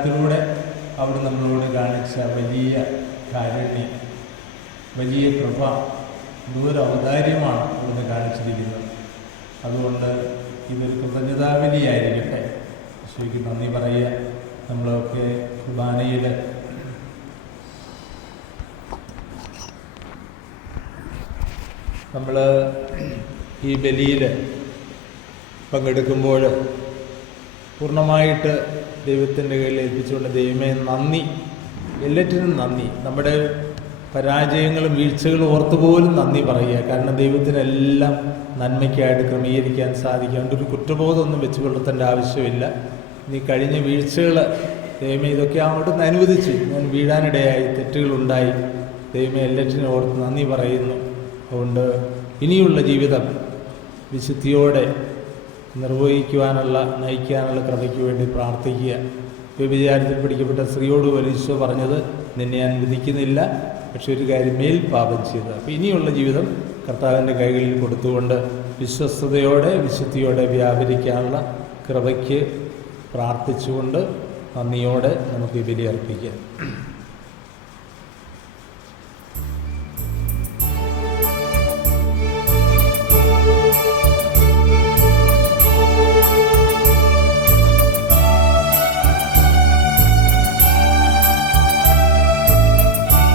കുർബാനത്തിലൂടെ അവിടെ നമ്മളോട് കാണിച്ച വലിയ കാരുണ്യം, വലിയ കൃപ, എന്തോരം ഔദാര്യമാണ് അവിടുന്ന് കാണിച്ചിരിക്കുന്നത്. അതുകൊണ്ട് ഇതൊരു കൃതജ്ഞതാബലിയായിരിക്കട്ടെ. ഈശോയ്ക്ക് നന്ദി പറയുക. നമ്മളൊക്കെ കുർബാനയിൽ നമ്മൾ ഈ ബലിയിൽ പങ്കെടുക്കുമ്പോൾ പൂർണ്ണമായിട്ട് ദൈവത്തിൻ്റെ കയ്യിൽ ഏൽപ്പിച്ചുകൊണ്ട് ദൈവമേ നന്ദി, എല്ലാറ്റിനും നന്ദി, നമ്മുടെ പരാജയങ്ങളും വീഴ്ചകളും ഓർത്തുപോലും നന്ദി പറയുക. കാരണം ദൈവത്തിനെല്ലാം നന്മയ്ക്കായിട്ട് ക്രമീകരിക്കാൻ സാധിക്കും. അതുകൊണ്ട് ഒരു കുറ്റബോധമൊന്നും വെച്ച് പുലർത്തേണ്ട ആവശ്യമില്ല. നീ കഴിഞ്ഞ വീഴ്ചകൾ ദൈവമേ ഇതൊക്കെ അവിടുന്ന് അനുവദിച്ചു, ഞാൻ വീഴാനിടയായി, തെറ്റുകളുണ്ടായി, ദൈവമേ എല്ലാറ്റിനും ഓർത്ത് നന്ദി പറയുന്നു. അതുകൊണ്ട് ഇനിയുള്ള ജീവിതം വിശുദ്ധിയോടെ നിർവഹിക്കുവാനുള്ള, നയിക്കാനുള്ള കൃപയ്ക്ക് വേണ്ടി പ്രാർത്ഥിക്കുക. വ്യഭിചാരത്തിൽ പിടിക്കപ്പെട്ട സ്ത്രീയോട് ഈശോ പറഞ്ഞത്, നിന്നെ ഞാൻ വിധിക്കുന്നില്ല, പക്ഷെ ഒരു കാര്യം, മേൽ പാപം ചെയ്ത്. അപ്പോൾ ഇനിയുള്ള ജീവിതം കർത്താവിൻ്റെ കൈകളിൽ കൊടുത്തുകൊണ്ട് വിശ്വസ്തയോടെ വിശുദ്ധിയോടെ വ്യാപരിക്കാനുള്ള കൃപയ്ക്ക് പ്രാർത്ഥിച്ചുകൊണ്ട് നന്ദിയോടെ നമുക്ക് ബലി അർപ്പിക്കാം.